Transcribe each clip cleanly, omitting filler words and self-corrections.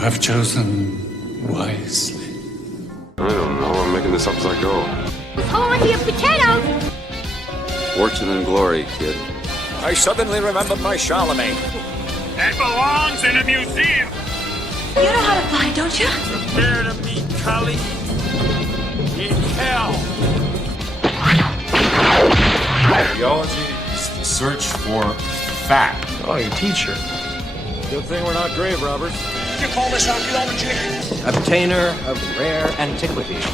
have chosen wisely. I don't know. I'm making this up as I go. Hold your potatoes! Fortune and glory, kid. I suddenly remembered my Charlemagne. That belongs in a museum. You know how to fly, don't you? Prepare to meet Kali in hell. Archaeology is the search for fact. Oh, your teacher. Good thing we're not grave robbers. You call this archaeology? Obtainer of rare antiquities.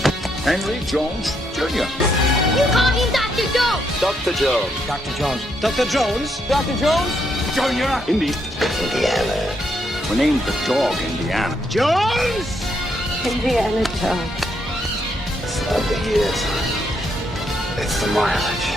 Henry Jones Jr. You call him Dr. Jones! Dr. Jones. Dr. Jones. Dr. Jones? Dr. Jones? Junior? Indy. Indiana. We named the dog Indiana. Jones? Indiana Jones. It's not the years. It's the mileage.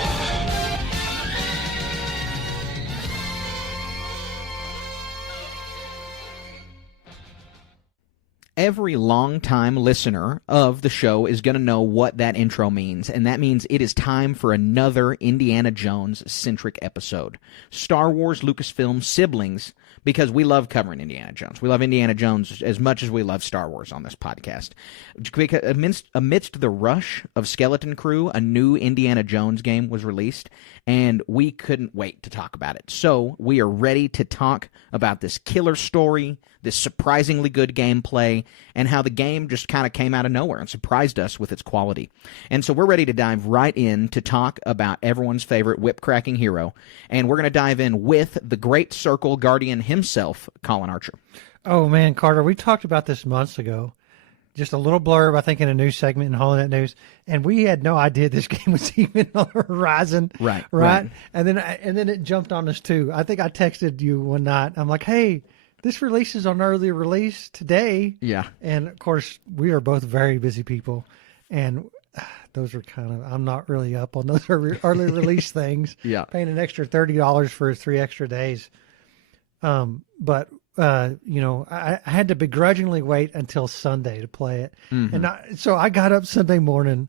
Every long-time listener of the show is going to know what that intro means, and that means it is time for another Indiana Jones-centric episode. Star Wars Lucasfilm siblings, because we love covering Indiana Jones. We love Indiana Jones as much as we love Star Wars on this podcast. Amidst the rush of Skeleton Crew, a new Indiana Jones game was released, and we couldn't wait to talk about it. So we are ready to talk about this killer story, this surprisingly good gameplay, and how the game just kind of came out of nowhere and surprised us with its quality. And so we're ready to dive right in to talk about everyone's favorite whip-cracking hero, and we're going to dive in with the Great Circle Guardian himself, Colin Archer. Oh, man, Carter, we talked about this months ago. Just a little blurb, I think, in a news segment in Holonet News, and we had no idea this game was even on the horizon. Right. And then it jumped on us, too. I think I texted you one night. I'm like, hey, this releases on early release today. Yeah. And, of course, we are both very busy people. And those are I'm not really up on those early release things. Yeah. Paying an extra $30 for 3 extra days. But I had to begrudgingly wait until Sunday to play it. Mm-hmm. And so I got up Sunday morning,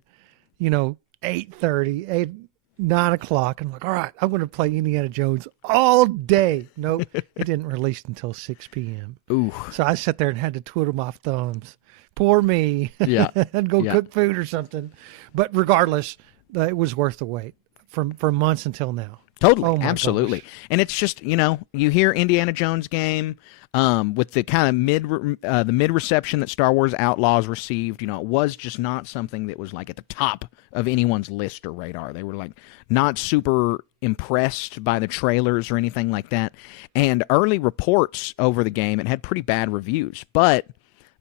8:30, 9 o'clock. I'm like, all right, I'm going to play Indiana Jones all day. Nope, it didn't release until 6 p.m. Ooh. So I sat there and had to twiddle my thumbs. Poor me. Yeah. And go cook food or something. But regardless, it was worth the wait from months until now. Totally, Oh absolutely. gosh. And it's just, you hear Indiana Jones game with the kind of mid reception that Star Wars Outlaws received. It was just not something that was like at the top of anyone's list or radar. They were like not super impressed by the trailers or anything like that. And early reports over the game, it had pretty bad reviews, but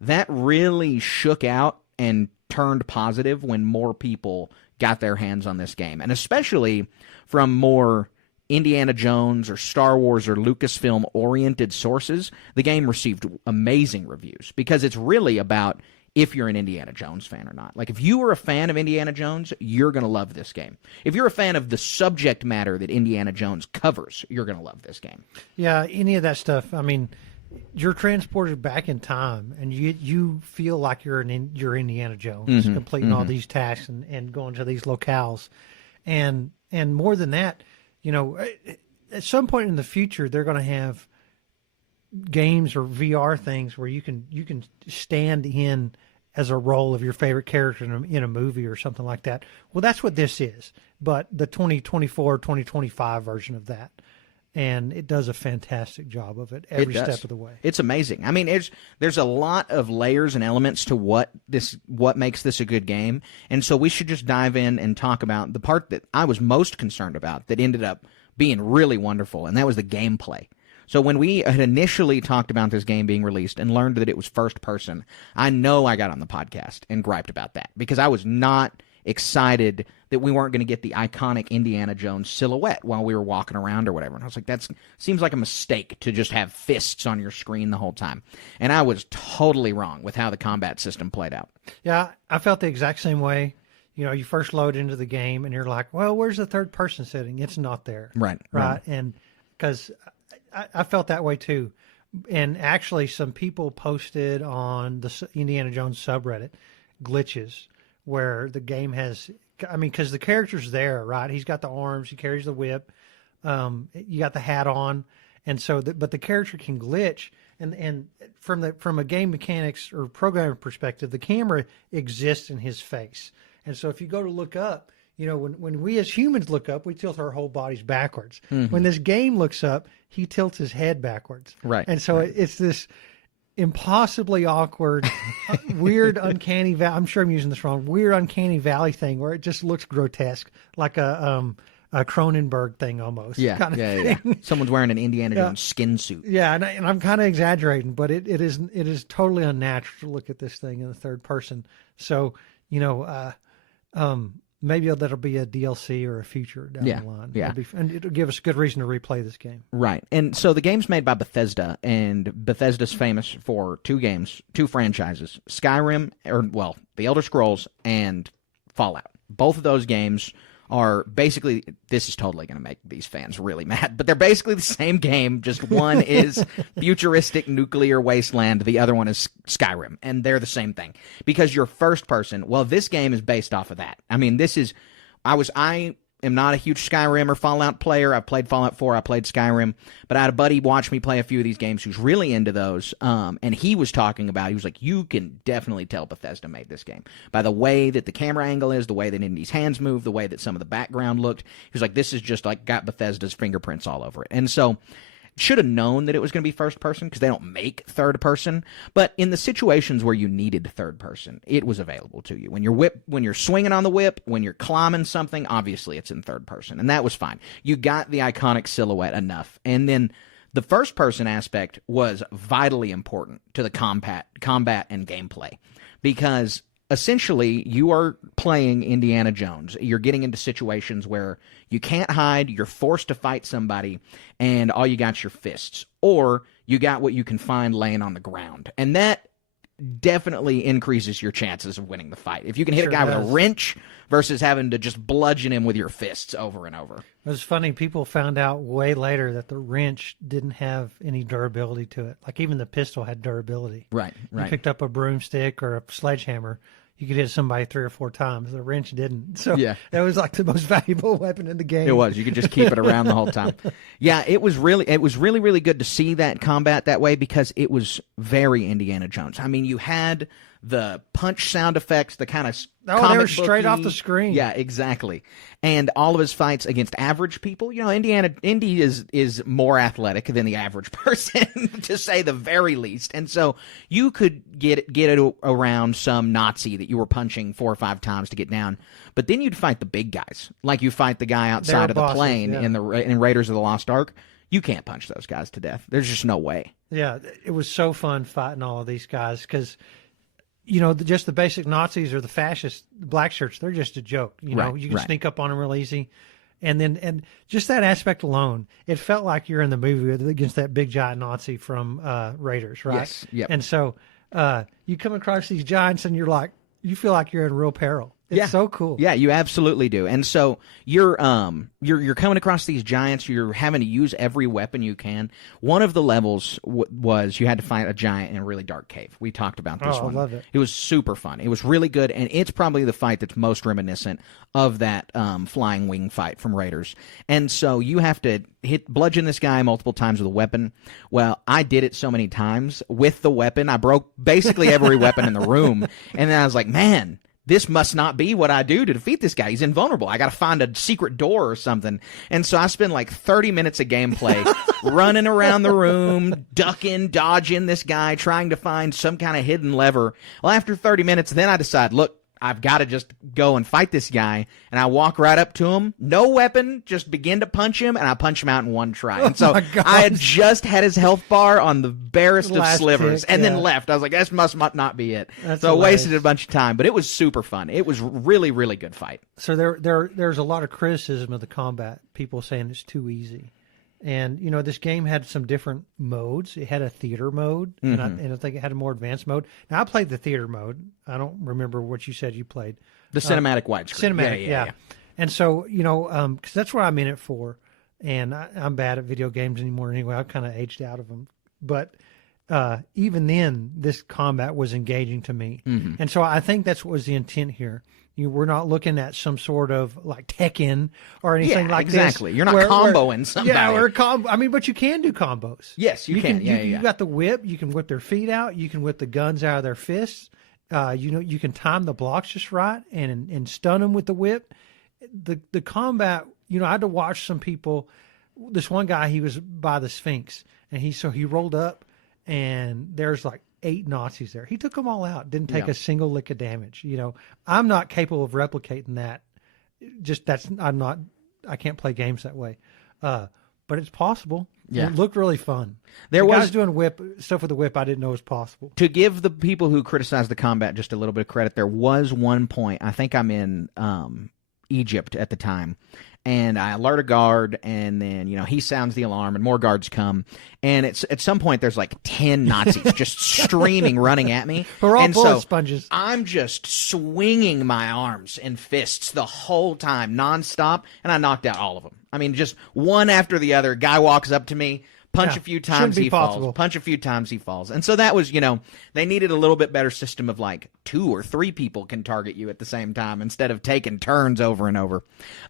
that really shook out and turned positive when more people got their hands on this game, and especially from more Indiana Jones or Star Wars or Lucasfilm-oriented sources. The game received amazing reviews because it's really about if you're an Indiana Jones fan or not. Like, if you are a fan of Indiana Jones, you're going to love this game. If you're a fan of the subject matter that Indiana Jones covers, you're going to love this game. Yeah, any of that stuff. I mean, you're transported back in time, and you feel like you're Indiana Jones, completing all these tasks and going to these locales, and more than that, at some point in the future they're going to have games or VR things where you can stand in as a role of your favorite character in a movie or something like that. Well, that's what this is, but the 2024, 2025 version of that. And it does a fantastic job of it every step of the way. It's amazing. I mean, there's a lot of layers and elements to what makes this a good game. And so we should just dive in and talk about the part that I was most concerned about that ended up being really wonderful, and that was the gameplay. So when we had initially talked about this game being released and learned that it was first person, I know I got on the podcast and griped about that because I was not excited that we weren't going to get the iconic Indiana Jones silhouette while we were walking around or whatever. And I was like, that seems like a mistake to just have fists on your screen the whole time. And I was totally wrong with how the combat system played out. Yeah, I felt the exact same way. You first load into the game and you're like, well, where's the third person setting? It's not there. Right. And because I felt that way too. And actually some people posted on the Indiana Jones subreddit glitches where the game has, because the character's there, right? He's got the arms, he carries the whip, you got the hat on, And so, but the character can glitch, and from a game mechanics or programming perspective, the camera exists in his face. And so, if you go to look up, when we as humans look up, we tilt our whole bodies backwards. When this game looks up, he tilts his head backwards. Right. And so it's this impossibly awkward, weird, uncanny valley. I'm sure I'm using this wrong. Weird, uncanny valley thing where it just looks grotesque, like a Cronenberg thing almost. Yeah. Someone's wearing an Indiana Jones skin suit. Yeah, and I'm kind of exaggerating, but it is totally unnatural to look at this thing in the third person. So maybe that'll be a DLC or a feature down the line. Yeah. And it'll give us a good reason to replay this game. Right. And so the game's made by Bethesda, and Bethesda's famous for two franchises, Skyrim, The Elder Scrolls, and Fallout. Both of those games are basically, this is totally going to make these fans really mad, but they're basically the same game, just one is futuristic nuclear wasteland, the other one is Skyrim, and they're the same thing. Because you're first person, this game is based off of that. I mean, I am not a huge Skyrim or Fallout player. I've played Fallout 4, I played Skyrim, but I had a buddy watch me play a few of these games who's really into those, and he was talking about, he was like, you can definitely tell Bethesda made this game by the way that the camera angle is, the way that Indy's hands move, the way that some of the background looked. He was like, this is just like got Bethesda's fingerprints all over it. And so should have known that it was going to be first person because they don't make third person, but in the situations where you needed third person, it was available to you. When you're swinging on the whip, when you're climbing something, obviously it's in third person, and that was fine. You got the iconic silhouette enough, and then the first person aspect was vitally important to the combat and gameplay, because essentially you are playing Indiana Jones. You're getting into situations where you can't hide, you're forced to fight somebody, and all you got's your fists. Or you got what you can find laying on the ground. And that definitely increases your chances of winning the fight. If you can hit a guy with a wrench versus having to just bludgeon him with your fists over and over. It was funny. People found out way later that the wrench didn't have any durability to it. Like even the pistol had durability. Right. You picked up a broomstick or a sledgehammer, you could hit somebody 3 or 4 times. The wrench didn't. So that was like the most valuable weapon in the game. It was. You could just keep it around the whole time. Yeah, it was really good to see that combat that way because it was very Indiana Jones. I mean, you had the punch sound effects, the kind of they were straight off the screen. Yeah, exactly. And all of his fights against average people, Indy is more athletic than the average person, to say the very least. And so you could get it around some Nazi that you were punching 4 or 5 times to get down. But then you'd fight the big guys, like you fight the guy outside of the plane in Raiders of the Lost Ark. You can't punch those guys to death. There's just no way. Yeah, it was so fun fighting all of these guys because just the basic Nazis or the fascist black shirts, they're just a joke. You can sneak up on them real easy. And just that aspect alone, it felt like you're in the movie against that big giant Nazi from Raiders, right? Yes. Yep. And so you come across these giants and you feel like you're in real peril. It's so cool. Yeah, you absolutely do. And so you're coming across these giants. You're having to use every weapon you can. One of the levels was you had to fight a giant in a really dark cave. We talked about this one. I love it. It was super fun. It was really good, and it's probably the fight that's most reminiscent of that flying wing fight from Raiders. And so you have to bludgeon this guy multiple times with a weapon. Well, I did it so many times with the weapon. I broke basically every weapon in the room, and then I was like, man, this must not be what I do to defeat this guy. He's invulnerable. I got to find a secret door or something. And so I spend like 30 minutes of gameplay running around the room, ducking, dodging this guy, trying to find some kind of hidden lever. Well, after 30 minutes, then I decide, look, I've got to just go and fight this guy. And I walk right up to him, no weapon, just begin to punch him, and I punch him out in one try. And so I had just had his health bar on the barest of slivers and then left. I was like, this must not be it. That's so I wasted a bunch of time, but it was super fun. It was really, really good fight. So there's a lot of criticism of the combat, people saying it's too easy. And, this game had some different modes. It had a theater mode, and I think it had a more advanced mode. Now, I played the theater mode. I don't remember what you said you played. The cinematic widescreen. Cinematic, yeah. And so, because that's what I'm in it for. And I'm bad at video games anymore anyway. I've kind of aged out of them. But even then, this combat was engaging to me. And so I think that's what was the intent here. We're not looking at some sort of like Tekken or anything like this. Exactly. You're not comboing somebody. Yeah, but you can do combos. Yes, you can. You got the whip. You can whip their feet out. You can whip the guns out of their fists. You can time the blocks just right and stun them with the whip. The combat, I had to watch some people. This one guy, he was by the Sphinx, and he rolled up, and there's like 8 Nazis there. He took them all out. Didn't take a single lick of damage. I'm not capable of replicating that. I can't play games that way. But it's possible. Yeah. It looked really fun. Guys doing stuff with the whip I didn't know was possible. To give the people who criticized the combat just a little bit of credit, there was one point. I think I'm in Egypt at the time. And I alert a guard, and then, he sounds the alarm, and more guards come. And at some point, there's like 10 Nazis just streaming, running at me. We're all bullet sponges. I'm just swinging my arms and fists the whole time, nonstop, and I knocked out all of them. I mean, just one after the other. Guy walks up to me, punch a few times, he falls. Punch a few times, he falls. And so that was, they needed a little bit better system of like 2 or 3 people can target you at the same time instead of taking turns over and over.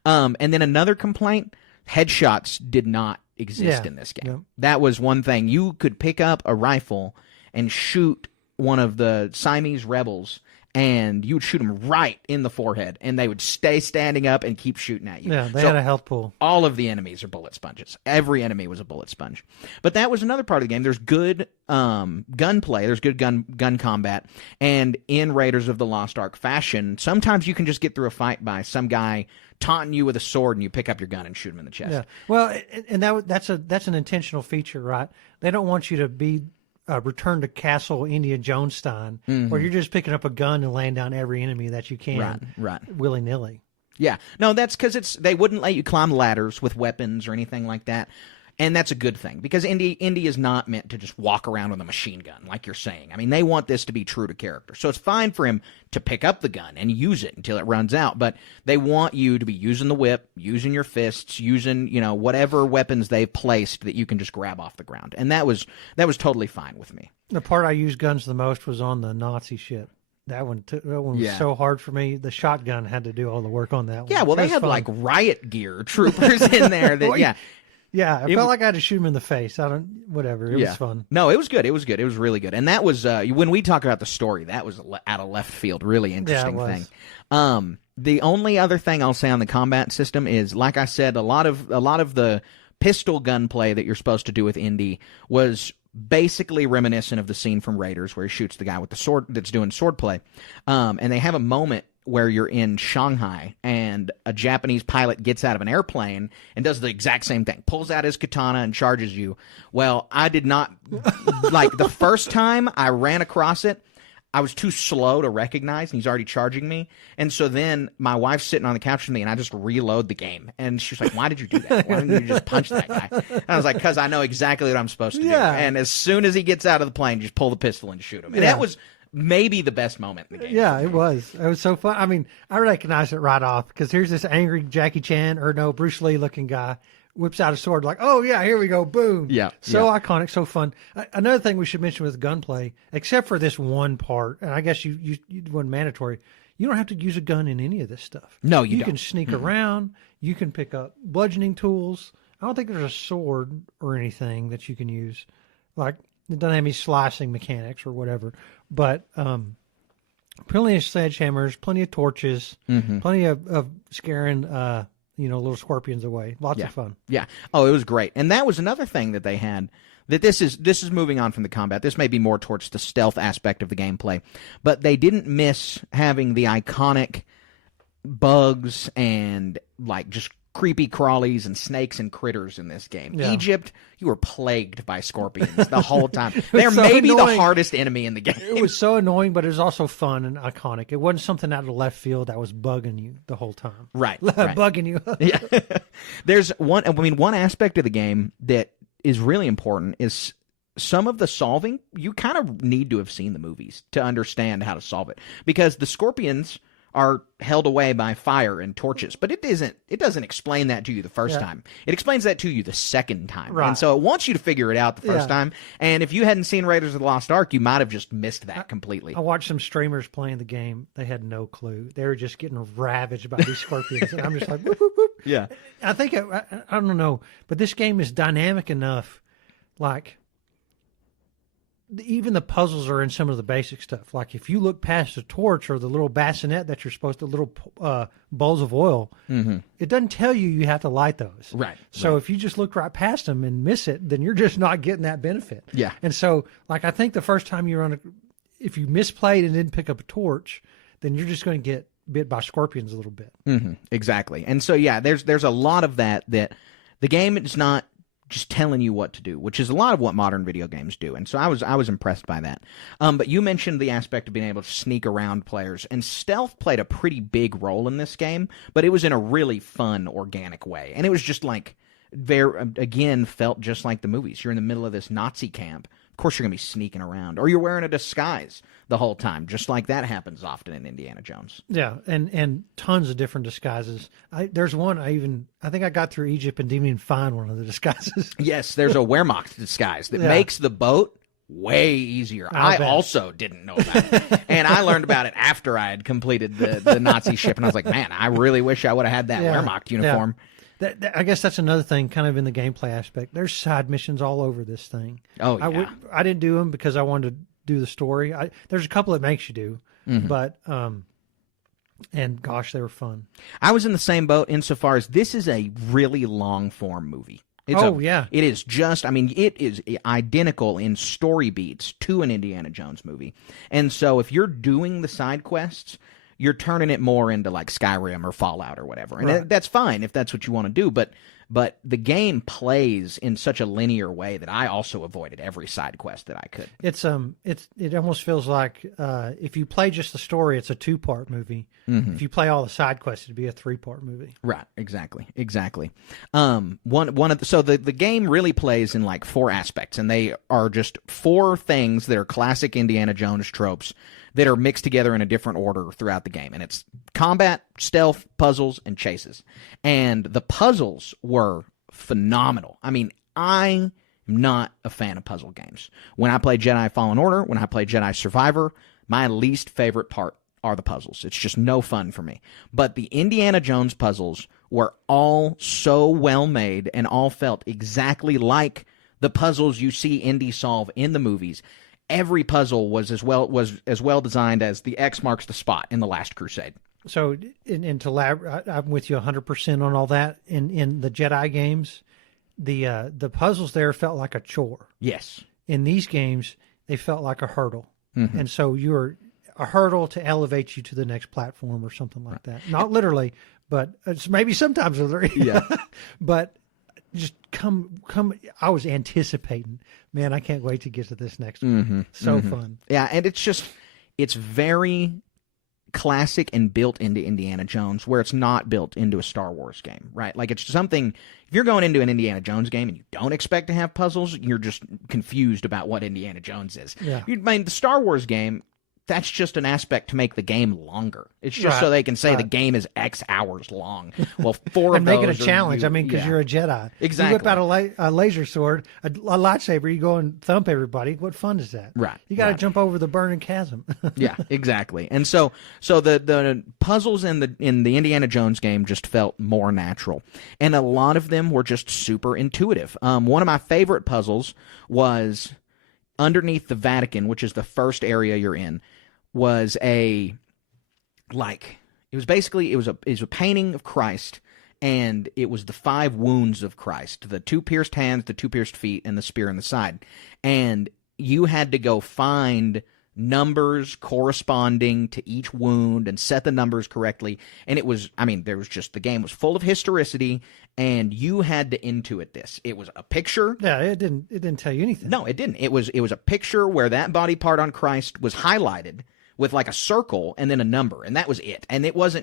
And then another complaint, headshots did not exist in this game. Yeah. That was one thing. You could pick up a rifle and shoot one of the Siamese rebels, and you would shoot them right in the forehead, and they would stay standing up and keep shooting at you. Yeah, they had a health pool. All of the enemies are bullet sponges. Every enemy was a bullet sponge. But that was another part of the game. There's good gunplay. There's good gun combat. And in Raiders of the Lost Ark fashion, sometimes you can just get through a fight by some guy taunting you with a sword, and you pick up your gun and shoot him in the chest. Yeah. Well, and that's an intentional feature, right? They don't want you to be return to Castle Indiana Jones style, where you're just picking up a gun and laying down every enemy that you can, willy-nilly. Yeah, no, that's because they wouldn't let you climb ladders with weapons or anything like that, and that's a good thing because Indy is not meant to just walk around with a machine gun like you're saying. I mean, they want this to be true to character, so it's fine for him to pick up the gun and use it until it runs out, but they want you to be using the whip, using your fists, using whatever weapons they've placed that you can just grab off the ground, and that was totally fine with me. The part I used guns the most was on the Nazi ship. That one was so hard for me. The shotgun had to do all the work on that one. Yeah, well, they had like riot gear troopers in there that Yeah, I felt like I had to shoot him in the face. Whatever. It was fun. No, it was good. It was good. It was really good. And that was, when we talk about the story, that was out of left field. Really interesting thing. The only other thing I'll say on the combat system is, like I said, a lot of the pistol gunplay that you're supposed to do with Indy was basically reminiscent of the scene from Raiders where he shoots the guy with the sword that's doing swordplay. And they have a moment where you're in Shanghai and a Japanese pilot gets out of an airplane and does the exact same thing, pulls out his katana and charges you. Well, I did not, like the first time I ran across it, I was too slow to recognize, and he's already charging me. And so then my wife's sitting on the couch with me, and I just reload the game. And she was like, why did you do that? Why didn't you just punch that guy? And I was like, because I know exactly what I'm supposed to do. And as soon as he gets out of the plane, just pull the pistol and shoot him. And that was maybe the best moment in the game. Yeah, it was. It was so fun. I mean, I recognized it right off because here's this angry Jackie Chan, or no, Bruce Lee looking guy, whips out a sword like, oh, yeah, here we go, boom. Yeah. So iconic, so fun. Another thing we should mention with gunplay, except for this one part, and I guess you wasn't mandatory, you don't have to use a gun in any of this stuff. No, you don't. You can sneak around. You can pick up bludgeoning tools. I don't think there's a sword or anything that you can use. Like, it doesn't have any slicing mechanics or whatever. But plenty of sledgehammers, plenty of torches, plenty of scaring little scorpions away. Lots of fun. Yeah. Oh, it was great. And that was another thing that they had. That this is moving on from the combat. This may be more towards the stealth aspect of the gameplay. But they didn't miss having the iconic bugs and like just creepy crawlies and snakes and critters in this game. Yeah. Egypt, you were plagued by scorpions the whole time. They're so maybe annoying. The hardest enemy in the game. It was so annoying, but it was also fun and iconic. It wasn't something out of left field that was bugging you the whole time. Right. Bugging you. Yeah. There's one aspect of the game that is really important is some of the solving. You kind of need to have seen the movies to understand how to solve it, because the scorpions are held away by fire and torches. But it doesn't explain that to you the first time. It explains that to you the second time. Right. And so it wants you to figure it out the first time. And if you hadn't seen Raiders of the Lost Ark, you might have just missed that completely. I watched some streamers playing the game. They had no clue. They were just getting ravaged by these scorpions. And I'm just like, whoop, whoop, whoop. Yeah. I think, I don't know, but this game is dynamic enough. Like, even the puzzles are in some of the basic stuff. Like, if you look past the torch or the little bassinet that you're supposed to, little bowls of oil, it doesn't tell you have to light those. Right. So if you just look right past them and miss it, then you're just not getting that benefit. Yeah. And so, like, I think the first time you're if you misplayed and didn't pick up a torch, then you're just going to get bit by scorpions a little bit. Exactly. And so, yeah, there's a lot of that the game is not just telling you what to do, which is a lot of what modern video games do. And so I was impressed by that. But you mentioned the aspect of being able to sneak around players, and stealth played a pretty big role in this game, but it was in a really fun, organic way. And it was just like, again, felt just like the movies. You're in the middle of this Nazi camp. Of course you're going to be sneaking around. Or you're wearing a disguise the whole time, just like that happens often in Indiana Jones. Yeah, and tons of different disguises. There's one I think I got through Egypt and didn't even find one of the disguises. Yes, there's a Wehrmacht disguise that makes the boat way easier. I also didn't know about it. And I learned about it after I had completed the Nazi ship, and I was like, man, I really wish I would have had that Wehrmacht uniform. Yeah. I guess that's another thing, kind of in the gameplay aspect. There's side missions all over this thing. Oh, yeah. I didn't do them because I wanted to do the story. There's a couple that makes you do, but and gosh, they were fun. I was in the same boat insofar as this is a really long form movie. It is just, it is identical in story beats to an Indiana Jones movie. And so if you're doing the side quests, you're turning it more into like Skyrim or Fallout or whatever. And that's fine if that's what you want to do. But the game plays in such a linear way that I also avoided every side quest that I could. It almost feels like if you play just the story, it's a 2-part movie. If you play all the side quests, it'd be a 3-part movie. Right. Exactly. So the game really plays in like 4 aspects, and they are just 4 things that are classic Indiana Jones tropes that are mixed together in a different order throughout the game. And it's combat, stealth, puzzles, and chases. And the puzzles were phenomenal. I'm not a fan of puzzle games. When I play Jedi Fallen Order, when I play Jedi Survivor, my least favorite part are the puzzles. It's just no fun for me. But the Indiana Jones puzzles were all so well made and all felt exactly like the puzzles you see Indy solve in the movies. Every puzzle was as well designed as the X marks the spot in The Last Crusade. So, I'm with you 100% on all that. In the Jedi games, the puzzles there felt like a chore. Yes. In these games, they felt like a hurdle, and so you're a hurdle to elevate you to the next platform or something like that. Not literally, but it's maybe sometimes literally. Yeah. But just come. I was anticipating, man, I can't wait to get to this next one. So fun. Yeah, and it's very classic and built into Indiana Jones, where it's not built into a Star Wars game, right? Like, it's something, if you're going into an Indiana Jones game and you don't expect to have puzzles, you're just confused about what Indiana Jones is. Yeah. The Star Wars game, that's just an aspect to make the game longer. It's just so they can say the game is X hours long. Well, 4 of those and make it a challenge. Because you're a Jedi. Exactly. You whip out a laser sword, a lightsaber, you go and thump everybody. What fun is that? Right. You got to jump over the burning chasm. Yeah, exactly. And so the puzzles in the Indiana Jones game just felt more natural, and a lot of them were just super intuitive. One of my favorite puzzles was underneath the Vatican, which is the first area you're in. Was a painting of Christ, and it was the 5 wounds of Christ: the 2 pierced hands, the 2 pierced feet, and the spear in the side. And you had to go find numbers corresponding to each wound and set the numbers correctly. And it was, the game was full of historicity, and you had to intuit this. It was a picture. Yeah, it didn't tell you anything. No, it didn't. It was a picture where that body part on Christ was highlighted with like a circle and then a number, and that was it. And it was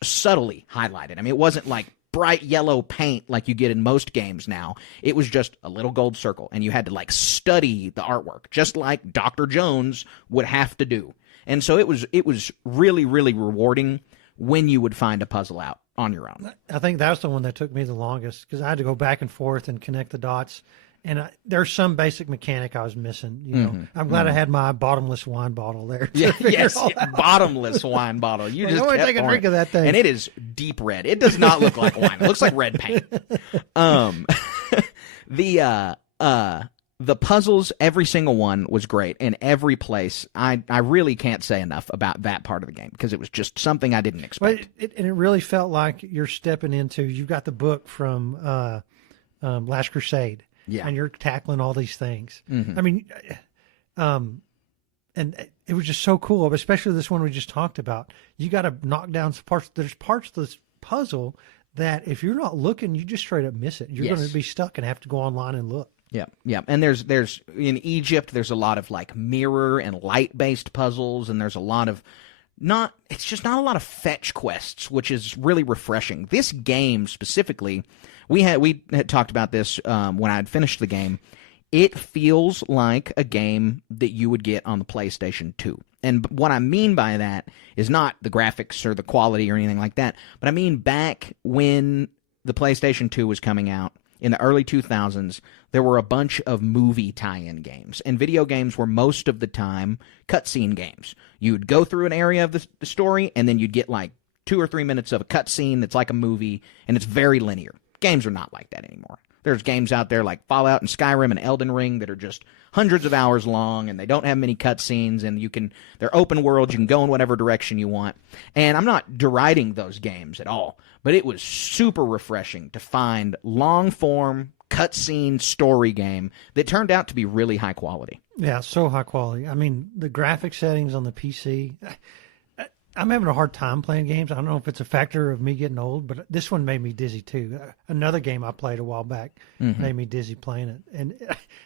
subtly highlighted. It wasn't like bright yellow paint like you get in most games now. It was just a little gold circle, and you had to like study the artwork, just like Dr. Jones would have to do. And so it was really, really rewarding when you would find a puzzle out on your own. I think that's the one that took me the longest because I had to go back and forth and connect the dots. And there's some basic mechanic I was missing. You know, I'm glad I had my bottomless wine bottle there. Bottomless wine bottle. You just take a drink of that thing, and it is deep red. It does not look like wine. It looks like red paint. The puzzles, every single one was great, and every place. I really can't say enough about that part of the game because it was just something I didn't expect. But it really felt like you're stepping into. You've got the book from Last Crusade. Yeah. And you're tackling all these things. Mm-hmm. I mean, and it was just so cool, especially this one we just talked about. You got to knock down some parts. There's parts of this puzzle that if you're not looking, you just straight up miss it. You're going to be stuck and have to go online and look. Yeah, yeah. And there's in Egypt, there's a lot of like mirror and light-based puzzles, and there's a lot of it's just not a lot of fetch quests, which is really refreshing. This game specifically, we had talked about this when I had finished the game. It feels like a game that you would get on the PlayStation 2. And what I mean by that is not the graphics or the quality or anything like that, but I mean back when the PlayStation 2 was coming out in the early 2000s, there were a bunch of movie tie-in games, and video games were most of the time cutscene games. You'd go through an area of the story, and then you'd get like 2 or 3 minutes of a cutscene that's like a movie, and it's very linear. Games are not like that anymore. There's games out there like Fallout and Skyrim and Elden Ring that are just hundreds of hours long, and they don't have many cutscenes, and they're open world. You can go in whatever direction you want. And I'm not deriding those games at all, but it was super refreshing to find long-form cutscene story game that turned out to be really high quality. Yeah, so high quality. I mean, the graphic settings on the PC, I'm having a hard time playing games. I don't know if it's a factor of me getting old, but this one made me dizzy too. Another game I played a while back made me dizzy playing it, and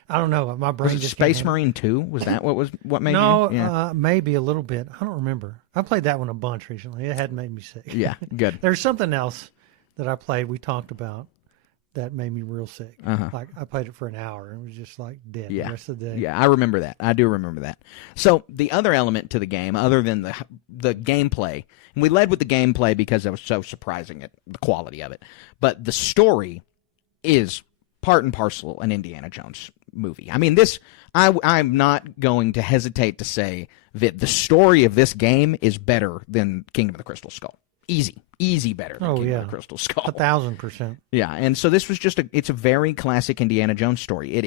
I don't know. My brain was it just Space Marine 2? Was that what made you? No, Yeah. Maybe a little bit. I don't remember. I played that one a bunch recently. It had made me sick. Yeah, good. There's something else that I played. We talked about that made me real sick. Like I played it for an hour and was just like dead the rest of the day. Yeah, I remember that. I do remember that. So the other element to the game, other than the gameplay, and we led with the gameplay because it was so surprising at the quality of it, but the story is part and parcel an Indiana Jones movie. I mean, I'm not going to hesitate to say that the story of this game is better than Kingdom of the Crystal Skull. Easy better than Kingdom of the Crystal Skull. 1,000%. Yeah, and so this was it's a very classic Indiana Jones story. It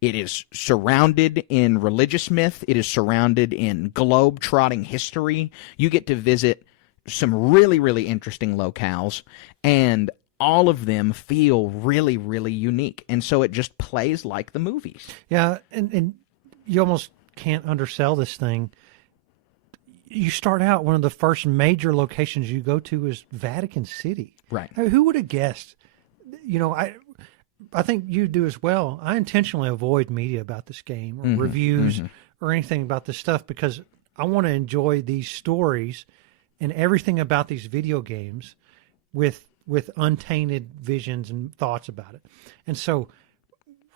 is surrounded in religious myth. It is surrounded in globe-trotting history. You get to visit some really, really interesting locales, and all of them feel really, really unique. And so it just plays like the movies. Yeah, and you almost can't undersell this thing. You start out, one of the first major locations you go to is Vatican City. Right. I mean, who would have guessed? You know, I think you do as well. I intentionally avoid media about this game or reviews or anything about this stuff because I want to enjoy these stories and everything about these video games with untainted visions and thoughts about it. And so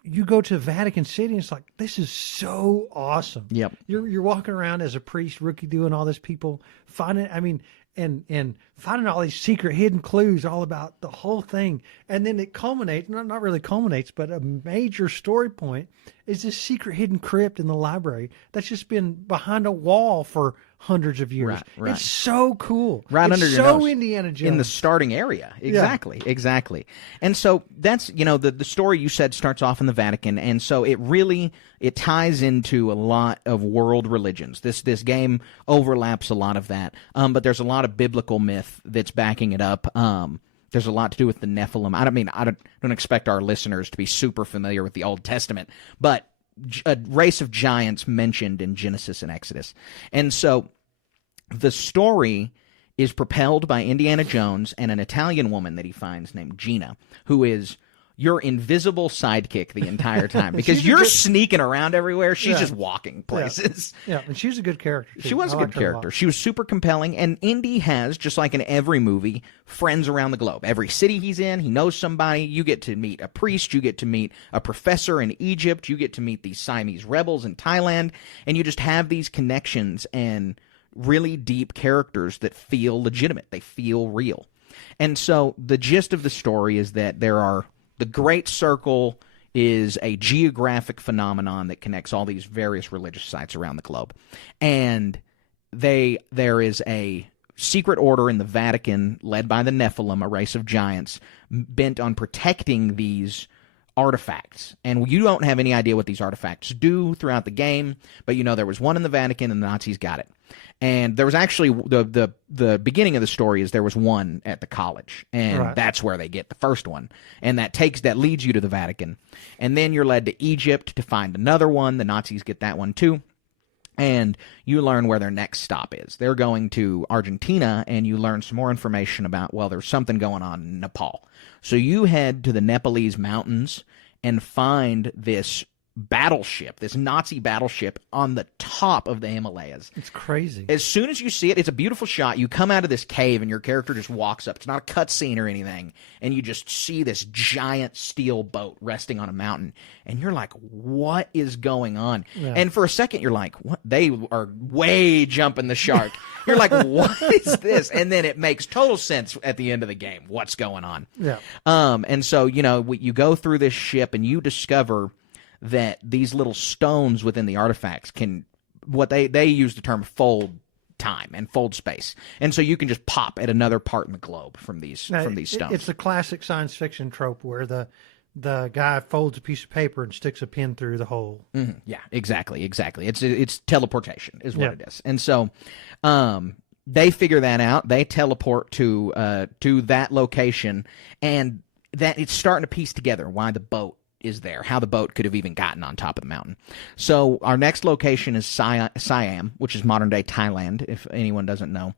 you go to Vatican City, and it's like, this is so awesome. Yep. You're walking around as a priest, rookie, doing all this people, finding finding all these secret hidden clues all about the whole thing. And then it culminates, not really culminates, but a major story point is this secret hidden crypt in the library that's just been behind a wall for hundreds of years. Right. It's so cool. Right it's under your so nose. Indiana Jones. In the starting area. Exactly. Yeah. Exactly. And so that's, the story you said starts off in the Vatican, and so it ties into a lot of world religions. This game overlaps a lot of that. But there's a lot of biblical myth that's backing it up. There's a lot to do with the Nephilim. I don't expect our listeners to be super familiar with the Old Testament, but a race of giants mentioned in Genesis and Exodus. And so the story is propelled by Indiana Jones and an Italian woman that he finds named Gina, who is your invisible sidekick the entire time because you're sneaking around everywhere. She's just walking places. Yeah, and she's a good character. Too. She was a good character. She was super compelling. And Indy has, just like in every movie, friends around the globe. Every city he's in, he knows somebody. You get to meet a priest. You get to meet a professor in Egypt. You get to meet these Siamese rebels in Thailand. And you just have these connections and really deep characters that feel legitimate. They feel real. And so the gist of the story is that the Great Circle is a geographic phenomenon that connects all these various religious sites around the globe. And there is a secret order in the Vatican led by the Nephilim, a race of giants, bent on protecting these artifacts. And you don't have any idea what these artifacts do throughout the game, but there was one in the Vatican and the Nazis got it. And there was actually the beginning of the story is there was one at the college, and that's where they get the first one, and that leads you to the Vatican, and then you're led to Egypt to find another one. The Nazis get that one too, and you learn where their next stop is. They're going to Argentina, and you learn some more information about there's something going on in Nepal. So you head to the Nepalese mountains and find this battleship, this Nazi battleship on the top of the Himalayas. It's crazy. As soon as you see it, it's a beautiful shot. You come out of this cave and your character just walks up. It's not a cutscene or anything. And you just see this giant steel boat resting on a mountain. And you're like, what is going on? Yeah. And for a second, you're like, what? They are way jumping the shark. You're like, what is this? And then it makes total sense at the end of the game. What's going on? Yeah. And so, you go through this ship and you discover that these little stones within the artifacts can, they use the term fold time and fold space, and so you can just pop at another part in the globe from these stones. It's a classic science fiction trope where the guy folds a piece of paper and sticks a pin through the hole. Mm-hmm. Yeah, exactly. It's teleportation is what it is, and so they figure that out. They teleport to that location, and that it's starting to piece together why the boat is there, how the boat could have even gotten on top of the mountain. So our next location is Siam, which is modern-day Thailand, if anyone doesn't know.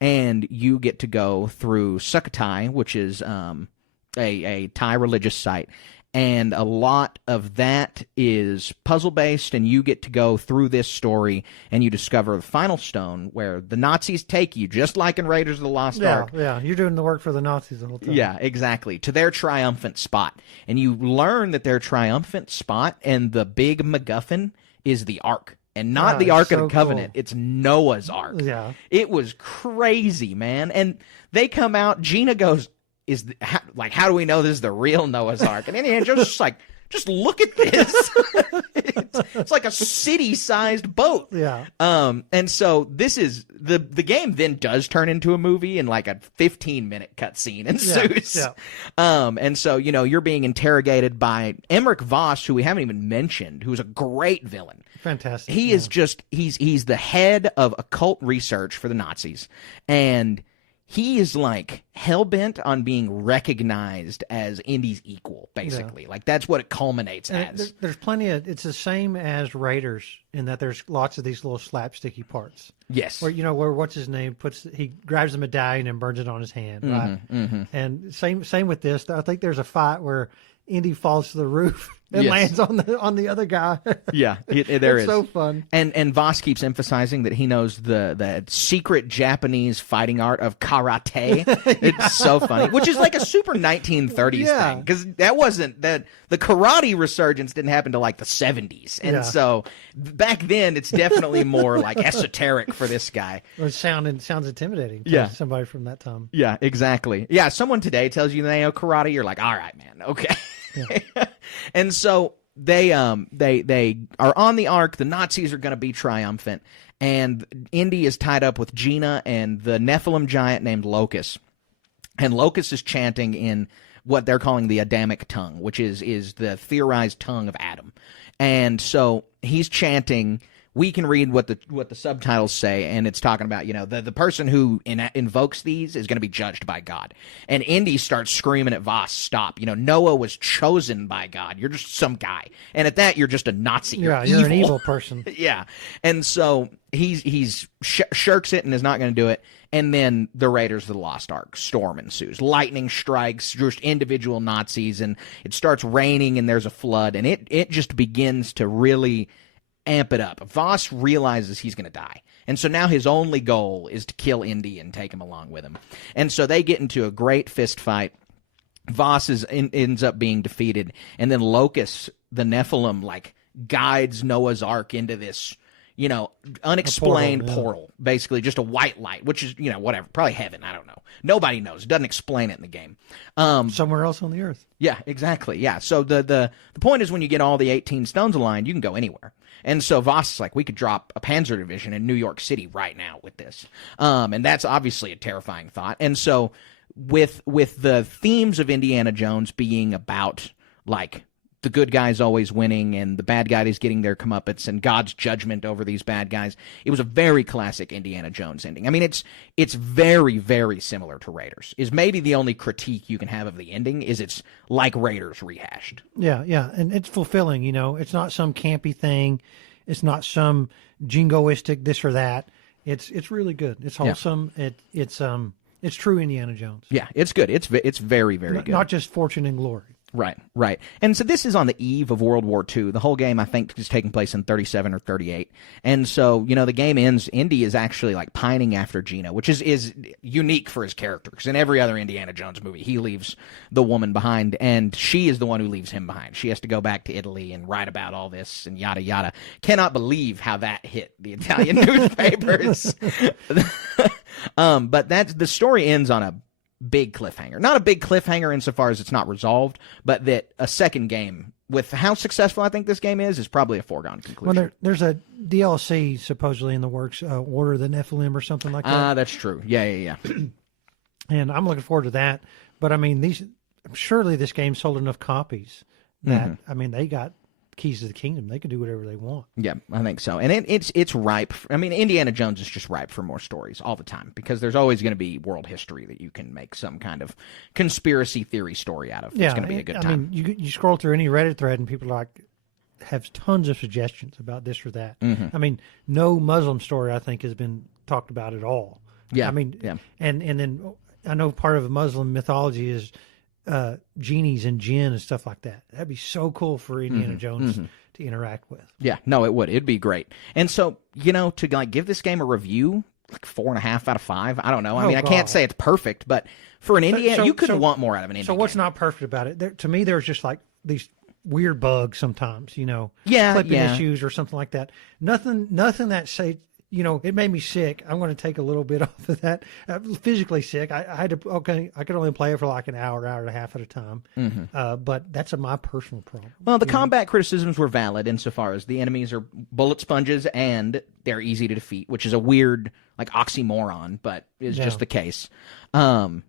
And you get to go through Sukhothai, which is a Thai religious site. And a lot of that is puzzle-based, and you get to go through this story, and you discover the final stone where the Nazis take you, just like in Raiders of the Lost Ark. Yeah, you're doing the work for the Nazis the whole time. Yeah, exactly, to their triumphant spot. And you learn that their triumphant spot and the big MacGuffin is the Ark. And not the Ark of the Covenant. Cool. It's Noah's Ark. Yeah. It was crazy, man. And they come out, Gina goes, how do we know this is the real Noah's Ark? And Indiana Jones is just like, just look at this. it's like a city-sized boat. Yeah. And so this is the game then does turn into a movie, and like a 15-minute cutscene ensues. Yeah. And so you're being interrogated by Emmerich Voss, who we haven't even mentioned, who's a great villain. Fantastic. He is just he's the head of occult research for the Nazis, and he is like hell-bent on being recognized as Indy's equal, basically. Yeah. Like, that's what it culminates as. There's plenty of... It's the same as Raiders in that there's lots of these little slapsticky parts. Yes. Where what's his name he grabs the medallion and burns it on his hand, right? Mm-hmm. And same with this. I think there's a fight where Indy falls to the roof and lands on the other guy. Yeah, there it's is. So fun. And Voss keeps emphasizing that he knows the secret Japanese fighting art of karate. It's so funny, which is like a super 1930s thing, because that wasn't the karate resurgence didn't happen to like the 70s, and so back then it's definitely more like esoteric for this guy. It sounds intimidating to somebody from that time. Yeah, exactly. Yeah, someone today tells you they know karate, you're like, all right, man, okay. Yeah. And so they are on the Ark. The Nazis are going to be triumphant, and Indy is tied up with Gina and the Nephilim giant named Locus. And Locus is chanting in what they're calling the Adamic tongue, which is the theorized tongue of Adam. And so he's chanting we can read what the subtitles say, and it's talking about, the person who invokes these is going to be judged by God. And Indy starts screaming at Voss, stop. Noah was chosen by God. You're just some guy. And at that, you're just a Nazi. You're an evil person. Yeah. And so he's shirks it and is not going to do it. And then the Raiders of the Lost Ark storm ensues. Lightning strikes just individual Nazis, and it starts raining, and there's a flood, and it just begins to really amp it up. Voss realizes he's going to die. And so now his only goal is to kill Indy and take him along with him. And so they get into a great fist fight. Voss ends up being defeated. And then Locust, the Nephilim, guides Noah's Ark into this, unexplained portal, basically just a white light, which is, whatever, probably heaven. I don't know. Nobody knows. It doesn't explain it in the game. Somewhere else on the earth. Yeah, exactly. Yeah. So the point is, when you get all the 18 stones aligned, you can go anywhere. And so Voss is like, we could drop a Panzer Division in New York City right now with this. And that's obviously a terrifying thought. And so with the themes of Indiana Jones being about, the good guy's always winning and the bad guy is getting their comeuppance and God's judgment over these bad guys, it was a very classic Indiana Jones ending. I mean, it's very, very similar to Raiders. Is maybe the only critique you can have of the ending is it's like Raiders rehashed. Yeah, and it's fulfilling, It's not some campy thing. It's not some jingoistic this or that. It's really good. It's wholesome. Yeah. It's true Indiana Jones. Yeah, it's good. It's very, very good. Not just fortune and glory. Right. And so this is on the eve of World War II. The whole game, I think, is taking place in 37 or 38. And so, the game ends. Indy is actually pining after Gina, which is unique for his character. Because in every other Indiana Jones movie, he leaves the woman behind, and she is the one who leaves him behind. She has to go back to Italy and write about all this and yada yada. Cannot believe how that hit the Italian newspapers. But the story ends on a big cliffhanger. Not a big cliffhanger insofar as it's not resolved, but that a second game, with how successful I think this game is probably a foregone conclusion. Well, there's a DLC supposedly in the works, Order of the Nephilim or something like that. That's true. Yeah. And I'm looking forward to that. But I mean, surely this game sold enough copies that they got keys to the kingdom. They can do whatever they want. Yeah, I think so. And it's ripe. I mean, Indiana Jones is just ripe for more stories all the time, because there's always going to be world history that you can make some kind of conspiracy theory story out of. It's going to be a good time. I mean, you scroll through any Reddit thread and people have tons of suggestions about this or that. I mean, no Muslim story, I think, has been talked about at all. Yeah. I mean, and then I know part of Muslim mythology is genies and jinn and stuff like that. That'd be so cool for Indiana Jones to interact with. Yeah, no, it would. It'd be great. And so, to give this game a review, 4.5 out of 5. I don't know. I mean, I can't say it's perfect, but for an Indiana, you couldn't want more out of an Indiana. So what's not perfect about it? To me, there's just these weird bugs sometimes. Yeah, clipping issues or something like that. Nothing that say. It made me sick. I'm going to take a little bit off of that. Physically sick. I had to. Okay, I could only play it for an hour and a half at a time. But that's my personal problem. Well, the combat criticisms were valid insofar as the enemies are bullet sponges and they're easy to defeat, which is a weird oxymoron, but is just the case. And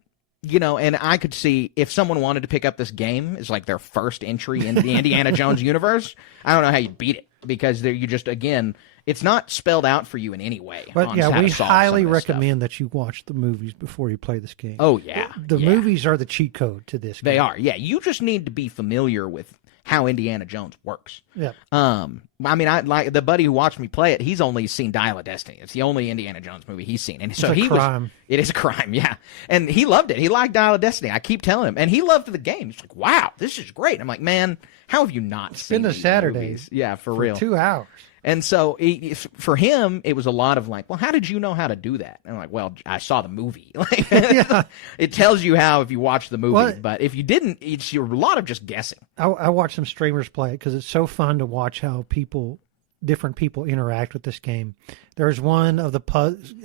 I could see if someone wanted to pick up this game as their first entry into the Indiana Jones universe, I don't know how you'd beat it, because you just, again, it's not spelled out for you in any way. But we highly recommend that you watch the movies before you play this game. Oh, yeah. The movies are the cheat code to this game. They are, yeah. You just need to be familiar with how Indiana Jones works. Yeah. I mean, I like the buddy who watched me play it. He's only seen Dial of Destiny. It's the only Indiana Jones movie he's seen, and so it's a crime. It is a crime, yeah. And he loved it. He liked Dial of Destiny. I keep telling him, and he loved the game. He's like, "Wow, this is great." I'm like, "Man, how have you not seen these Saturdays? Movies?" Yeah, for real. 2 hours. And so for him, it was a lot of well, how did you know how to do that? And I'm like, well, I saw the movie. It tells you how if you watch the movie. Well, but if you didn't, it's a lot of just guessing. I watch some streamers play it because it's so fun to watch how different people interact with this game. There's one of the puzzles.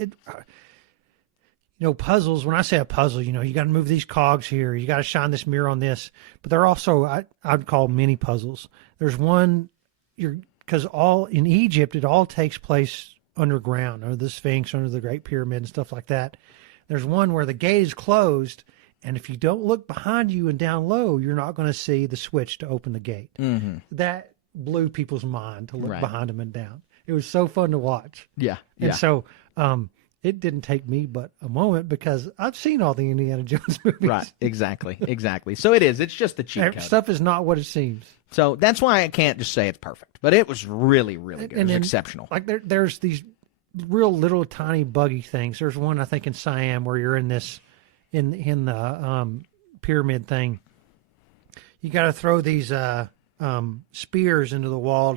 When I say a puzzle, you got to move these cogs here. You got to shine this mirror on this. But they're also, I'd call mini puzzles. There's one, because in Egypt, it all takes place underground, under the Sphinx, under the Great Pyramid and stuff like that. There's one where the gate is closed, and if you don't look behind you and down low, you're not going to see the switch to open the gate. That blew people's mind to look behind them and down. It was so fun to watch. Yeah. And so it didn't take me but a moment because I've seen all the Indiana Jones movies. Right. Exactly. So it is. It's just the cheat code. Stuff is not what it seems. So that's why I can't just say it's perfect. But it was really, really good. It was exceptional. Like there's these real little tiny buggy things. There's one I think in Siam where you're in this in the pyramid thing. You got to throw these spears into the wall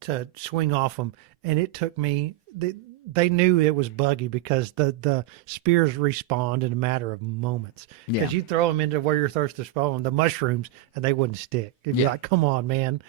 to swing off them, and it took me. They knew it was buggy because the spears respawned in a matter of moments. Because you throw them into where you're supposed to spawn, the mushrooms, and they wouldn't stick. You'd be like, "Come on, man,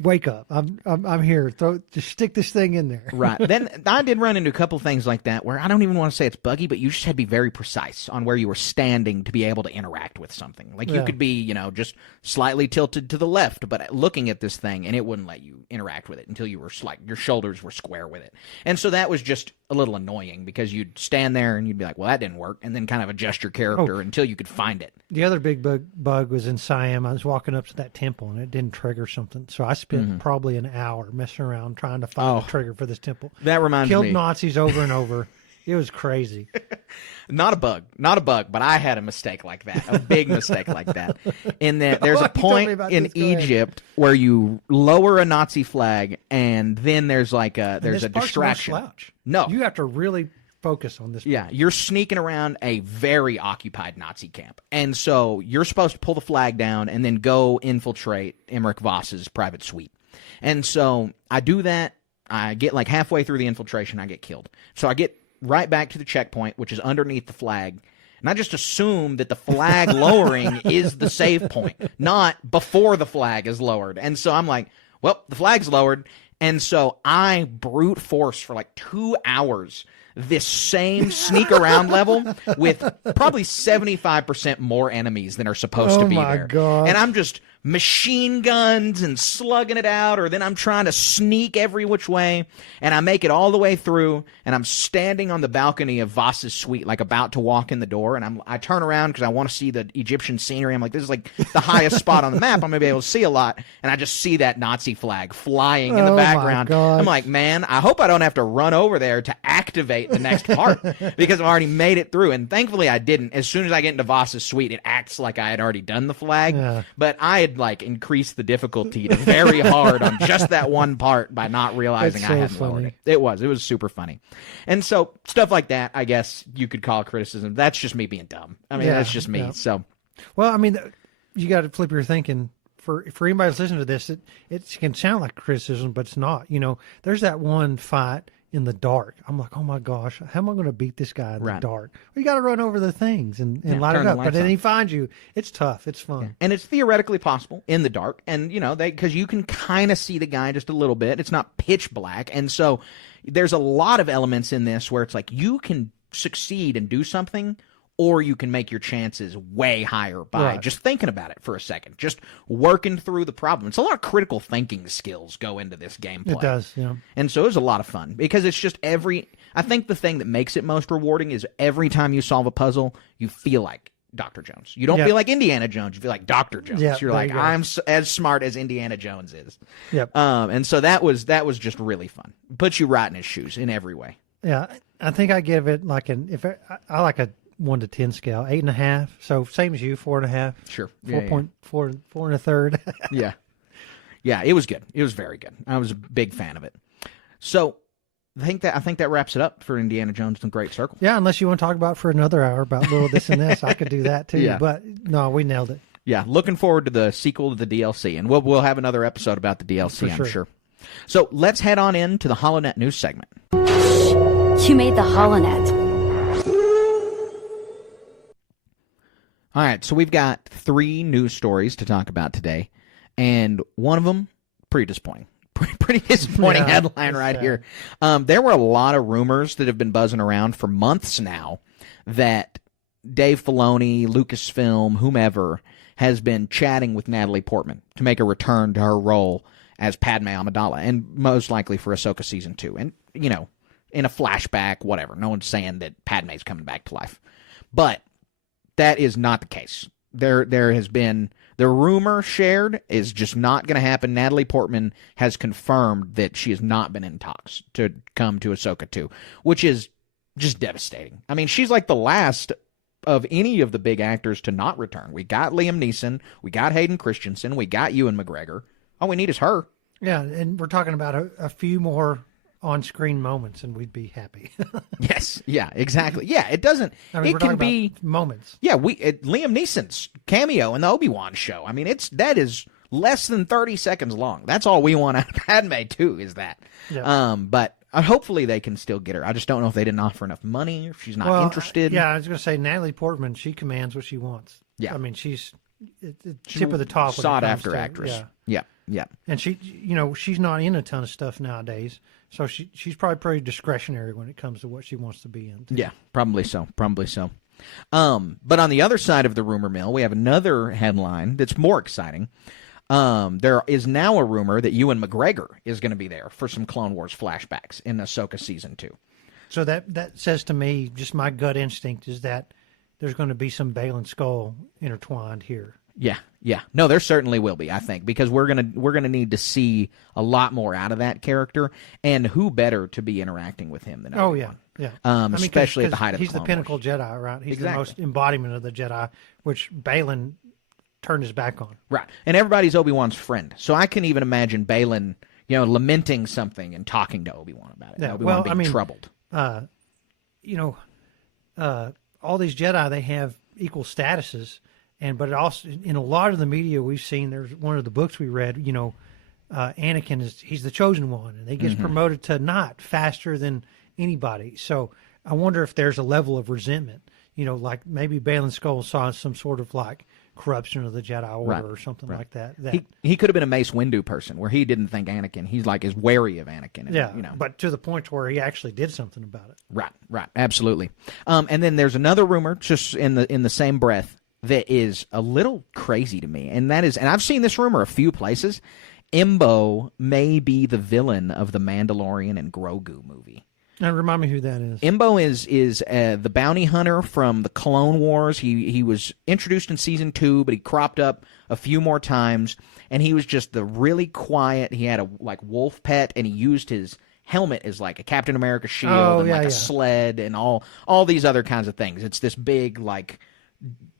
wake up! I'm here. Just stick this thing in there." Right. Then I did run into a couple things like that where I don't even want to say it's buggy, but you just had to be very precise on where you were standing to be able to interact with something. Like you could be, just slightly tilted to the left, but looking at this thing, and it wouldn't let you interact with it until you were your shoulders were square with it. And so that was just a little annoying because you'd stand there and you'd be like, well, that didn't work, and then kind of adjust your character until you could find it. The other big bug was in Siam. I was walking up to that temple, and it didn't trigger something. So I spent probably an hour messing around trying to find a trigger for this temple. That reminds me. Killed Nazis over and over. It was crazy. Not a bug, but I had a mistake like that, a big mistake like that. In that, there's a point in Egypt where you lower a Nazi flag, and then there's a distraction. No, you have to really focus on this part. Yeah, you're sneaking around a very occupied Nazi camp, and so you're supposed to pull the flag down and then go infiltrate Emmerich Voss's private suite. And so I do that. I get like halfway through the infiltration, I get killed. So I get right back to the checkpoint, which is underneath the flag. And I just assume that the flag lowering is the save point, not before the flag is lowered. And so I'm like, well, the flag's lowered. And so I brute force for like 2 hours this same sneak around level with probably 75% more enemies than are supposed to be there. God. And I'm just machine guns and slugging it out, or then I'm trying to sneak every which way, and I make it all the way through, and I'm standing on the balcony of Voss's suite, like about to walk in the door, and I turn around because I want to see the Egyptian scenery. I'm like, this is like the highest spot on the map. I'm going to be able to see a lot, and I just see that Nazi flag flying in the background. I'm like, man, I hope I don't have to run over there to activate the next part because I've already made it through, and thankfully I didn't. As soon as I get into Voss's suite, it acts like I had already done the flag, but I had like increased the difficulty to very hard on just that one part by not realizing I hadn't lowered it. It was super funny. And so stuff like that, I guess you could call criticism. That's just me being dumb. I mean, that's just me. Yeah. So, well, I mean, you got to flip your thinking. For anybody that's listening to this, it can sound like criticism, but it's not. There's that one fight in the dark. I'm like, oh my gosh, how am I going to beat this guy in the dark? Well, you got to run over the things and light it up. But then he finds you. It's tough. It's fun. Yeah. And it's theoretically possible in the dark. And, because you can kind of see the guy just a little bit. It's not pitch black. And so there's a lot of elements in this where it's like you can succeed and do something, or you can make your chances way higher by just thinking about it for a second, just working through the problem. It's a lot of critical thinking skills go into this gameplay. It does, yeah. And so it was a lot of fun because it's just I think the thing that makes it most rewarding is every time you solve a puzzle, you feel like Dr. Jones. You don't feel like Indiana Jones. You feel like Dr. Jones. You're like, I'm as smart as Indiana Jones is. Yep. And so that was just really fun. Puts you right in his shoes in every way. Yeah, I think I give it like I like a 1 to 10 scale, 8.5. So same as you, 4.5. Sure. 4.4 and a third. Yeah. Yeah, it was good. It was very good. I was a big fan of it. So I think that wraps it up for Indiana Jones and the Great Circle. Yeah, unless you want to talk about for another hour about little this and this, I could do that too. Yeah. But no, we nailed it. Yeah, looking forward to the sequel to the DLC, and we'll have another episode about the DLC, I'm sure. So let's head on into the HoloNet news segment. You made the HoloNet. All right, so we've got 3 news stories to talk about today, and one of them, pretty disappointing. Pretty disappointing headline right here. There were a lot of rumors that have been buzzing around for months now that Dave Filoni, Lucasfilm, whomever, has been chatting with Natalie Portman to make a return to her role as Padme Amidala, and most likely for Ahsoka Season 2. And, in a flashback, whatever. No one's saying that Padme's coming back to life. But that is not the case. There has been The rumor shared is just not going to happen. Natalie Portman has confirmed that she has not been in talks to come to Ahsoka 2, which is just devastating. I mean, she's like the last of any of the big actors to not return. We got Liam Neeson, we got Hayden Christensen, we got Ewan McGregor. All we need is her. Yeah, and we're talking about a few more on-screen moments, and we'd be happy. Yes, yeah, exactly. Yeah, it doesn't. I mean, it can be moments. Yeah, Liam Neeson's cameo in the Obi-Wan show. I mean, that is less than 30 seconds long. That's all we want out of Padme too. Is that? Yeah. But hopefully they can still get her. I just don't know if they didn't offer enough money, if she's not interested. Yeah, I was going to say Natalie Portman. She commands what she wants. Yeah, I mean, she's tip of the top. Sought after actress. Yeah. And she's not in a ton of stuff nowadays, so she's probably pretty discretionary when it comes to what she wants to be in. Yeah, probably so. But on the other side of the rumor mill, we have another headline that's more exciting. There is now a rumor that Ewan McGregor is going to be there for some Clone Wars flashbacks in Ahsoka Season 2. So that says to me, just my gut instinct is that there's going to be some Baylan Skoll intertwined here. Yeah. No, there certainly will be, I think, because we're gonna need to see a lot more out of that character, and who better to be interacting with him than Obi-Wan. Yeah. Especially at the height of the He's the pinnacle Jedi, right? He's exactly. the most embodiment of the Jedi, which Baylan turned his back on. Right, and everybody's Obi-Wan's friend, so I can even imagine Baylan, lamenting something and talking to Obi-Wan about it. Yeah, Obi-Wan being troubled. All these Jedi, they have equal statuses. But it also, in a lot of the media we've seen, there's one of the books we read, Anakin he's the chosen one, and he gets promoted to not faster than anybody. So I wonder if there's a level of resentment, like maybe Baylan Skoll saw some sort of like corruption of the Jedi Order or something like that. He could have been a Mace Windu person where he didn't think Anakin, he's like is wary of Anakin. And, but to the point where he actually did something about it. Right, absolutely. And then there's another rumor just in the same breath that is a little crazy to me, and that is, and I've seen this rumor a few places, Embo may be the villain of the Mandalorian and Grogu movie. Now remind me who that is. Embo is the bounty hunter from the Clone Wars. He was introduced in Season 2, but he cropped up a few more times, and he was just the really quiet, he had a wolf pet, and he used his helmet as like a Captain America shield a sled and all these other kinds of things. It's this big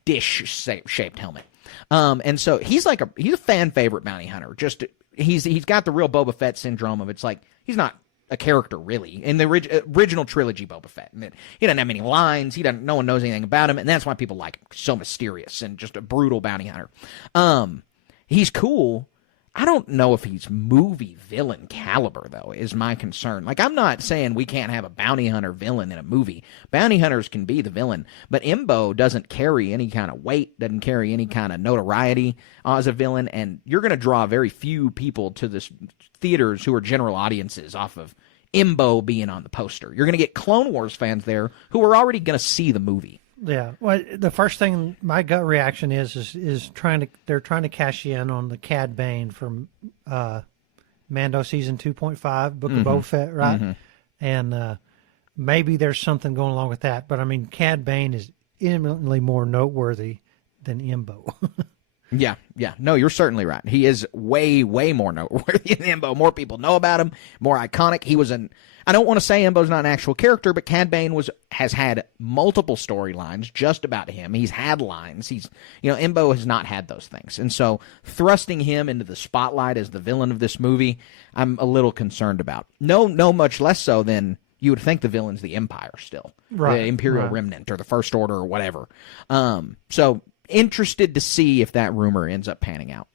dish-shaped helmet. And so he's a fan favorite bounty hunter. Just he's got the real Boba Fett syndrome of it's like he's not a character really in the original trilogy Boba Fett. And he doesn't have many lines. No one knows anything about him, and that's why people like him. So mysterious and just a brutal bounty hunter. He's cool. I don't know if he's movie villain caliber, though, is my concern. I'm not saying we can't have a bounty hunter villain in a movie. Bounty hunters can be the villain, but Embo doesn't carry any kind of weight, doesn't carry any kind of notoriety as a villain, and you're going to draw very few people to this theaters who are general audiences off of Embo being on the poster. You're going to get Clone Wars fans there who are already going to see the movie. Yeah, well, the first thing my gut reaction is they're trying to cash in on the Cad Bane from Mando season 2.5, Book of Boba Fett, right? And maybe there's something going along with that. But I mean, Cad Bane is eminently more noteworthy than Embo. Yeah. No, you're certainly right. He is way, way more noteworthy than Embo. More people know about him, more iconic. He was I don't want to say Embo's not an actual character, but Cad Bane has had multiple storylines just about him. He's had lines. Embo has not had those things. And so thrusting him into the spotlight as the villain of this movie, I'm a little concerned about. No, much less so than you would think the villain's the Empire still. Right. The Imperial Remnant or the First Order or whatever. So interested to see if that rumor ends up panning out.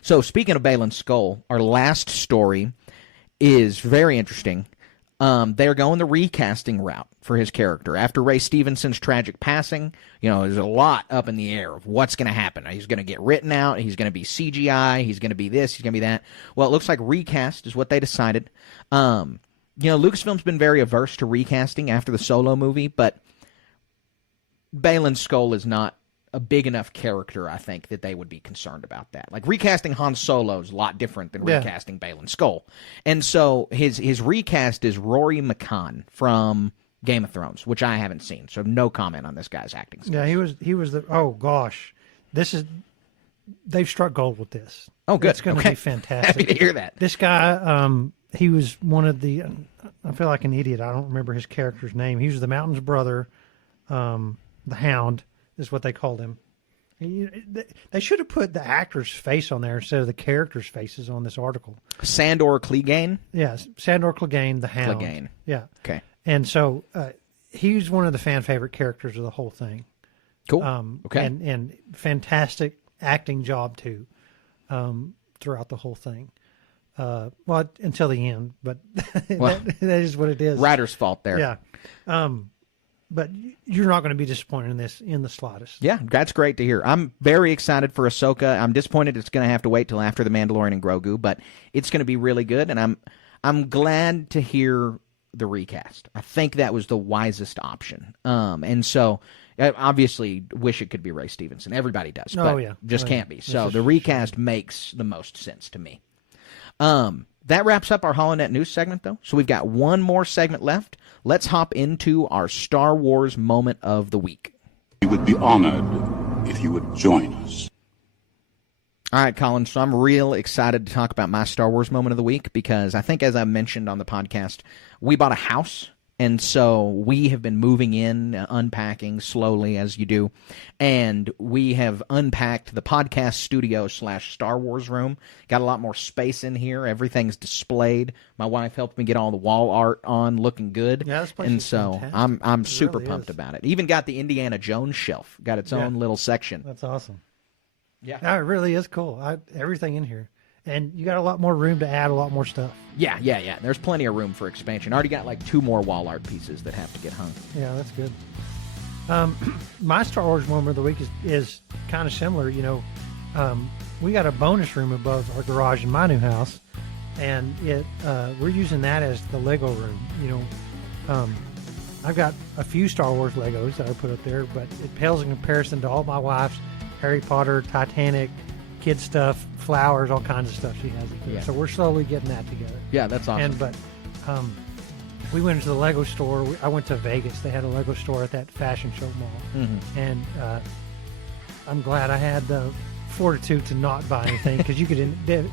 So speaking of Baylan Skoll, our last story is very interesting. They're going the recasting route for his character. After Ray Stevenson's tragic passing, there's a lot up in the air of what's going to happen. He's going to get written out. He's going to be CGI. He's going to be this. He's going to be that. Well, it looks like recast is what they decided. Lucasfilm's been very averse to recasting after the Solo movie, but Baylan Skoll is not a big enough character, I think, that they would be concerned about that. Like, recasting Han Solo is a lot different than recasting Baylan Skoll. And so his recast is Rory McCann from Game of Thrones, which I haven't seen, so no comment on this guy's acting skills. Yeah, he was the, oh gosh. This is they've struck gold with this. Oh, good. It's going to Okay. be fantastic. Happy to hear that. This guy, he was one of the. I feel like an idiot. I don't remember his character's name. He was the Mountain's brother, the Hound is what they called him. They should have put the actor's face on there instead of the character's faces on this article. Sandor Clegane? Yes, Sandor Clegane, the Hound. Clegane. Yeah. Okay. And so he's one of the fan favorite characters of the whole thing. Cool. Okay. And fantastic acting job too, throughout the whole thing. Well, until the end, but Well, that is what it is. Writer's fault there. Yeah. But you're not going to be disappointed in this in the slightest. Yeah, that's great to hear. I'm very excited for Ahsoka. I'm disappointed it's going to have to wait till after The Mandalorian and Grogu, but it's going to be really good, and I'm glad to hear the recast. I think that was the wisest option. And so I obviously wish it could be Ray Stevenson. Everybody does, but just can't be. So the recast makes the most sense to me. That wraps up our HoloNet news segment, though. So we've got one more segment left. Let's hop into our Star Wars moment of the week. We would be honored if you would join us. All right, Colin, so I'm real excited to talk about my Star Wars moment of the week because I think, as I mentioned on the podcast, we bought a house, and so we have been moving in, unpacking slowly as you do, and we have unpacked the podcast studio / Star Wars room. Got a lot more space in here. Everything's displayed. My wife helped me get all the wall art on, looking good. Yeah, this place and is so fantastic. I'm It super really pumped is. about it. Even got the Indiana Jones shelf. Got its own little section. That's awesome. Yeah. No, it really is cool. Everything in here. And you got a lot more room to add a lot more stuff. Yeah. There's plenty of room for expansion. Already got like 2 more wall art pieces that have to get hung. Yeah, that's good. My Star Wars moment of the week is kind of similar. You know, we got a bonus room above our garage in my new house, and we're using that as the Lego room. You know, I've got a few Star Wars Legos that I put up there, but it pales in comparison to all my wife's Harry Potter, Titanic, kid stuff, flowers, all kinds of stuff she has up there. Yeah. So we're slowly getting that together. Yeah, that's awesome. But we went into the Lego store. I went to Vegas. They had a Lego store at that fashion show mall. Mm-hmm. And I'm glad I had the fortitude to not buy anything because you could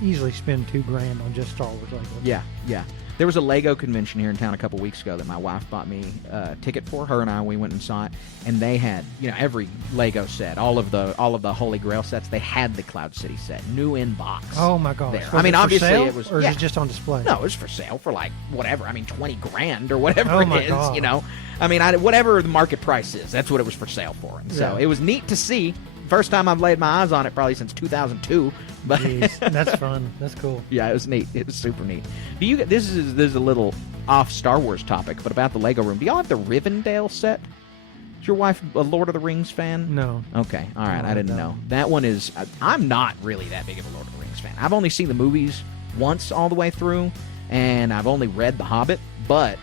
easily spend $2,000 on just Star Wars Lego. Yeah. There was a Lego convention here in town a couple weeks ago that my wife bought me a ticket for. Her and I, we went and saw it, and they had, every Lego set, all of the Holy Grail sets. They had the Cloud City set, new in box. Oh my gosh! There. Was I mean, it for obviously sale, it was, or is it just on display? No, it was for sale for like whatever. I mean, $20,000 or whatever Oh it my is. God. I mean, whatever the market price is, that's what it was for sale for. And so it was neat to see. First time I've laid my eyes on it probably since 2002. But Jeez, that's fun. That's cool. Yeah, it was neat. It was super neat. This is a little off Star Wars topic, but about the Lego room. Do y'all have the Rivendell set? Is your wife a Lord of the Rings fan? No. Okay. All right. No, I didn't know. That one is. I'm not really that big of a Lord of the Rings fan. I've only seen the movies once all the way through, and I've only read The Hobbit. But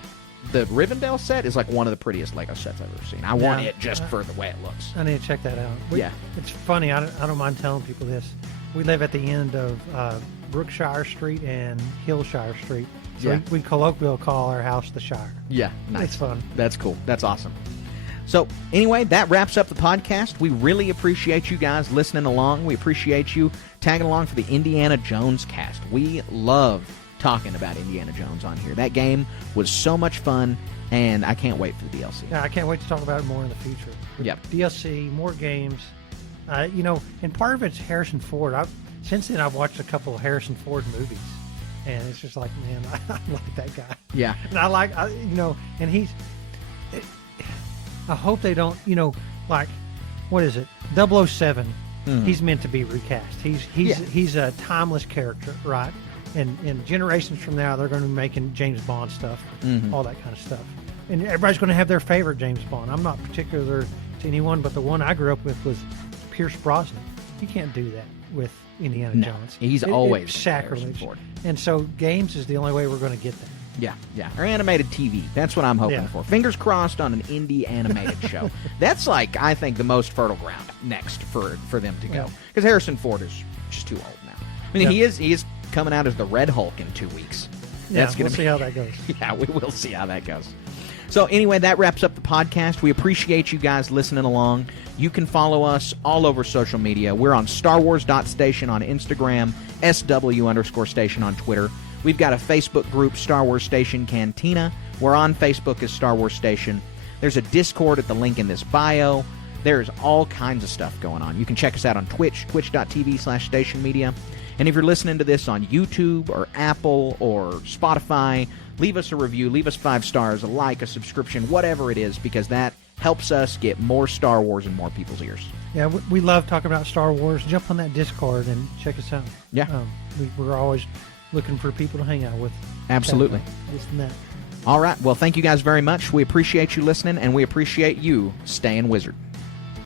the Rivendell set is like one of the prettiest Lego sets I've ever seen. I want it just for the way it looks. I need to check that out. Yeah. It's funny. I don't mind telling people this. We live at the end of Brookshire Street and Hillshire Street. So we colloquially call our house the Shire. Yeah, nice. It's fun. That's cool. That's awesome. So anyway, that wraps up the podcast. We really appreciate you guys listening along. We appreciate you tagging along for the Indiana Jones cast. We love talking about Indiana Jones on here. That game was so much fun, and I can't wait for the DLC. Yeah, I can't wait to talk about it more in the future. Yep. DLC, more games. And part of it's Harrison Ford. Since then, I've watched a couple of Harrison Ford movies, and it's just like, man, I like that guy. Yeah. And and he's. I hope they don't, like, what is it? 007. Mm-hmm. He's meant to be recast. He's a timeless character, right? And generations from now, they're going to be making James Bond stuff, all that kind of stuff. And everybody's going to have their favorite James Bond. I'm not particular to anyone, but the one I grew up with was Pierce Brosnan. You can't do that with Indiana Jones. He's always it's sacrilege. Harrison Ford. And so games is the only way we're going to get that. Yeah. Or animated TV. That's what I'm hoping for. Fingers crossed on an indie animated show. That's like, I think, the most fertile ground next for them to go. Because Harrison Ford is just too old now. I mean, he is coming out as the Red Hulk in 2 weeks. Yeah, That's gonna we'll see how that goes. Yeah, we will see how that goes. So anyway, that wraps up the podcast. We appreciate you guys listening along. You can follow us all over social media. We're on StarWars.station on Instagram, SW_station on Twitter. We've got a Facebook group, Star Wars Station Cantina. We're on Facebook as Star Wars Station. There's a Discord at the link in this bio. There's all kinds of stuff going on. You can check us out on Twitch, twitch.tv/Station Media. And if you're listening to this on YouTube or Apple or Spotify, leave us a review, leave us 5 stars, a like, a subscription, whatever it is, because that helps us get more Star Wars in more people's ears. Yeah, we love talking about Star Wars. Jump on that Discord and check us out. Yeah. We're always looking for people to hang out with. Absolutely. This and that. All right. Well, thank you guys very much. We appreciate you listening, and we appreciate you staying wizard.